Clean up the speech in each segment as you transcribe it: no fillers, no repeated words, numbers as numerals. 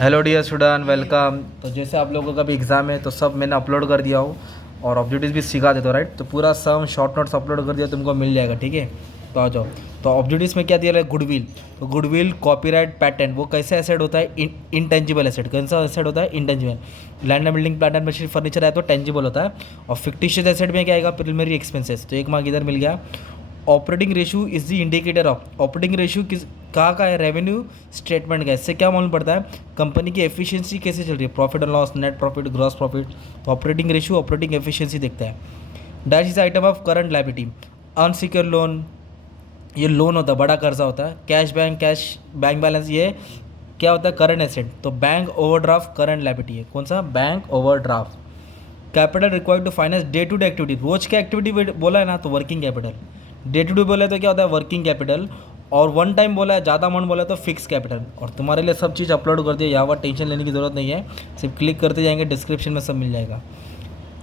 Hello dear student, welcome. तो जैसे आप लोगों का भी एग्ज़ाम है तो सब मैंने अपलोड कर दिया हूँ और ऑब्जेक्टिव्स भी सिखा देता हूँ, राइट। तो पूरा सम शॉर्ट नोट्स अपलोड कर दिया, तुमको मिल जाएगा, ठीक है। तो आ जाओ। तो ऑब्जेक्टिव्स में क्या दिया है? गुडविल। तो गुडविल, कॉपीराइट, पैटेंट, वो कैसे एसेट होता है? Intangible asset. कौन सा एसेट होता है? Intangible. Land and building, plant and machinery, furniture है तो टेंजिबल होता है। और फिक्टिशियस एसेट में क्या आएगा? Preliminary expenses. तो एक मार्क इधर मिल गया। Operating ratio is the indicator of. Operating ratio किस कहाँ का है? रेवेन्यू स्टेटमेंट का। इससे क्या मालूम पड़ता है कंपनी की एफिशिएंसी कैसे चल रही है, profit and loss, net profit, gross profit. तो ऑपरेटिंग रेशियो ऑपरेटिंग एफिशिएंसी देखता है। Dash is item of current liability. Unsecured loan, ये लोन होता है, बड़ा कर्जा होता है। कैश बैंक बैलेंस, ये क्या होता है? Current asset. तो बैंक ओवरड्राफ्ट करंट लायबिलिटी है। कौन सा? Bank overdraft. Capital required to finance day to day activity. रोज क्या एक्टिविटी बोला है ना, तो working capital. Day to day बोला है तो क्या होता है? Working capital. और वन टाइम बोला है, ज़्यादा अमाउंट बोला है तो फिक्स कैपिटल। और तुम्हारे लिए सब चीज़ अपलोड कर दिया, यहाँ पर टेंशन लेने की जरूरत नहीं है, सिर्फ क्लिक करते जाएंगे, डिस्क्रिप्शन में सब मिल जाएगा।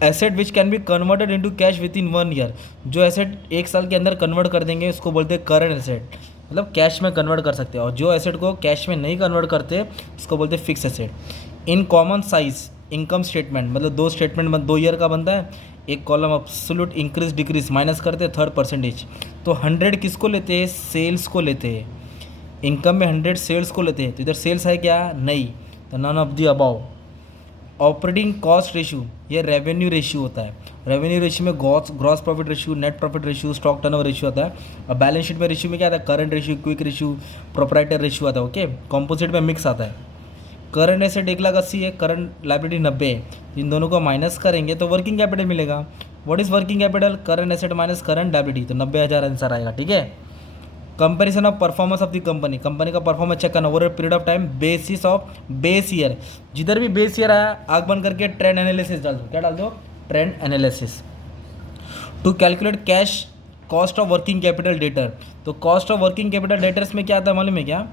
Asset which can be converted into cash with in 1 year. जो एसेट 1 साल के अंदर कन्वर्ट कर देंगे उसको बोलते हैं करंट एसेट, मतलब कैश में कन्वर्ट कर सकते हैं। और जो एसेट को कैश में नहीं कन्वर्ट करते उसको बोलते हैं fix asset. In common size income statement, मतलब 2 स्टेटमेंट 2 ईयर का बनता है। एक column absolute increase decrease minus करते हैं, थर्ड परसेंटेज। तो 100 किसको लेते हैं? सेल्स को लेते हैं। इनकम में 100 सेल्स को लेते हैं, तो इधर सेल्स है क्या? नहीं, तो none of the above. Operating cost ratio, ये रेवेन्यू रेशियो होता है। रेवेन्यू रेशियो में gross profit ratio, net profit ratio, stock turnover ratio आता है। और बैलेंस शीट में रेशियो में क्या आता है? Current ratio, quick ratio, proprietor ratio आता है। ओके, कॉम्पोजिट में मिक्स आता है। करंट एसेट 1,80,000 है, करंट लाइबिलिटी 90 है। इन दोनों को माइनस करेंगे तो वर्किंग कैपिटल मिलेगा। What is working capital? Current asset minus current liability, तो 90,000 आंसर आएगा, ठीक है। Comparison of performance of the company, company का परफॉर्मेंस चेक करना over period of time, basis of base year. जिधर भी बेस ईयर आया आग बंद करके ट्रेंड एनालिसिस डाल दो। क्या डाल दो? Trend analysis. To calculate cash cost of working capital debtor. तो cost of working capital debtors में क्या आता है मालूम है क्या?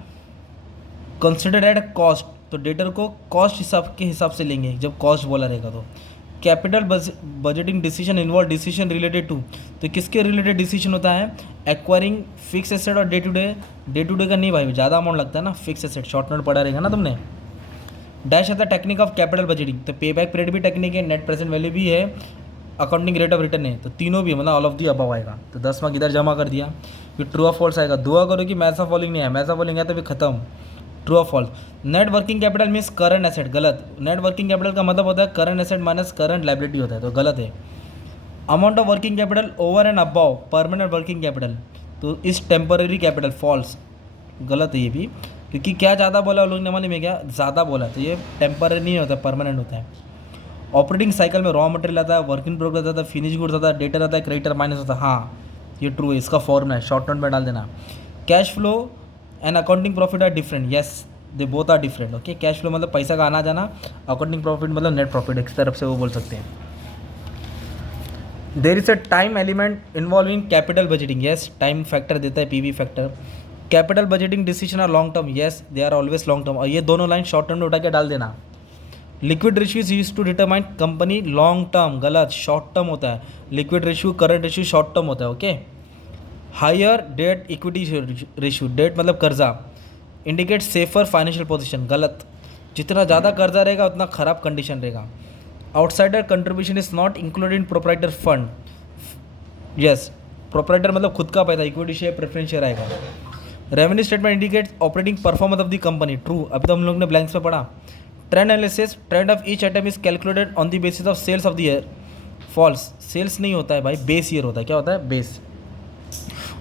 Consider at cost. तो डेटर को कॉस्ट हिसाब के हिसाब से लेंगे जब कॉस्ट बोला रहेगा। तो capital budgeting decision involve decision related to. तो किसके रिलेटेड डिसीजन होता है? एक्वायरिंग फिक्स एसेट और डे टू डे का नहीं भाई, ज़्यादा अमाउंट लगता है ना। फिक्स एसेट शॉर्ट नोट पढ़ा रहेगा ना तुमने। डैश आता है टेक्निक ऑफ कैपिटल बजटिंग। तो पे बैक पीरियड भी टेक्निक है, नेट प्रेजेंट वैल्यू भी है, अकाउंटिंग रेट ऑफ रिटर्न है। तो तीनों भी मतलब ऑल ऑफ दी अबव आएगा। तो 10 मार्क इधर जमा कर दिया। फिर ट्रू ऑफ फॉल्स आएगा। दुआ करो कि मैच ऑफ फॉलोइंग नहीं है, मैच ऑफ फॉलोइंग है तो फिर खत्म। True or false. Net working capital means current asset, गलत। नेट वर्किंग कैपिटल का मतलब होता है current asset minus current liability होता है, तो गलत है। Amount of working capital over and above permanent working capital, तो इस टेम्पररी कैपिटल, फॉल्स, गलत है ये भी। क्योंकि क्या ज़्यादा बोला लोग ने मालूम है क्या? ज़्यादा बोला, तो ये टेम्पररी नहीं होता, परमानेंट होता है। ऑपरेटिंग साइकिल में रॉ मटेरियल आता है, वर्क इन प्रोग्रेस आता है, फिनिश गुड्स आता है, डेटर आता है, क्रेडिटर माइनस होता है। हाँ, ये ट्रू है, इसका फॉर्मूला है, शॉर्ट नोट में डाल देना। Cash flow and accounting profit are different, yes they both are different. Okay, cash flow मतलब पैसा का आना जाना, अकाउंटिंग प्रॉफिट मतलब नेट प्रॉफिट, एक तरफ से वो बोल सकते हैं। There is a time element involving capital budgeting, yes time factor देता है, PV factor. Capital budgeting decision are long term, yes they are always long term. और ये दोनों लाइन शॉर्ट टर्म में उठा के डाल देना। Liquid ratio is use to determine company long term, गलत, शॉर्ट टर्म होता है। Liquid ratio current ratio short term होता है। Okay, higher debt equity ratio, debt मतलब कर्जा, इंडिकेट सेफर फाइनेंशियल पोजीशन, गलत। जितना ज़्यादा कर्जा रहेगा उतना ख़राब कंडीशन रहेगा। Outsider contribution is not included in proprietor fund, yes proprietor मतलब खुद का पैसा, इक्विटी शेयर प्रेफरेंस शेयर आएगा। Revenue statement indicate operating performance of the company, true, अभी तो हम लोग ने ब्लैंक्स में पढ़ा। Trend analysis, trend of each item is calculated on the basis of sales of the year, false, sales नहीं होता है भाई, बेस ईयर होता है। क्या होता है? Base.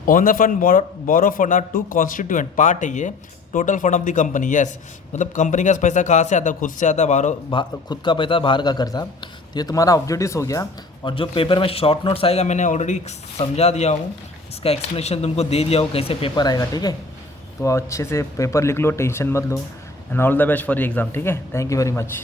On the fund borrow fund are two constituent, part है ये total fund of the company, yes मतलब कंपनी का पैसा कहाँ से आता है? खुद से आता है, खुद का पैसा, बाहर का कर्जा। तो ये तुम्हारा ऑब्जेक्टिव्स हो गया। और जो पेपर में शॉर्ट नोट्स आएगा मैंने ऑलरेडी समझा दिया हूँ, इसका एक्सप्लेनेशन तुमको दे दिया हूँ कैसे पेपर आएगा, ठीक है। तो अच्छे से पेपर लिख लो, टेंशन मत लो, and all the best for exam, ठीक है। Thank you very much.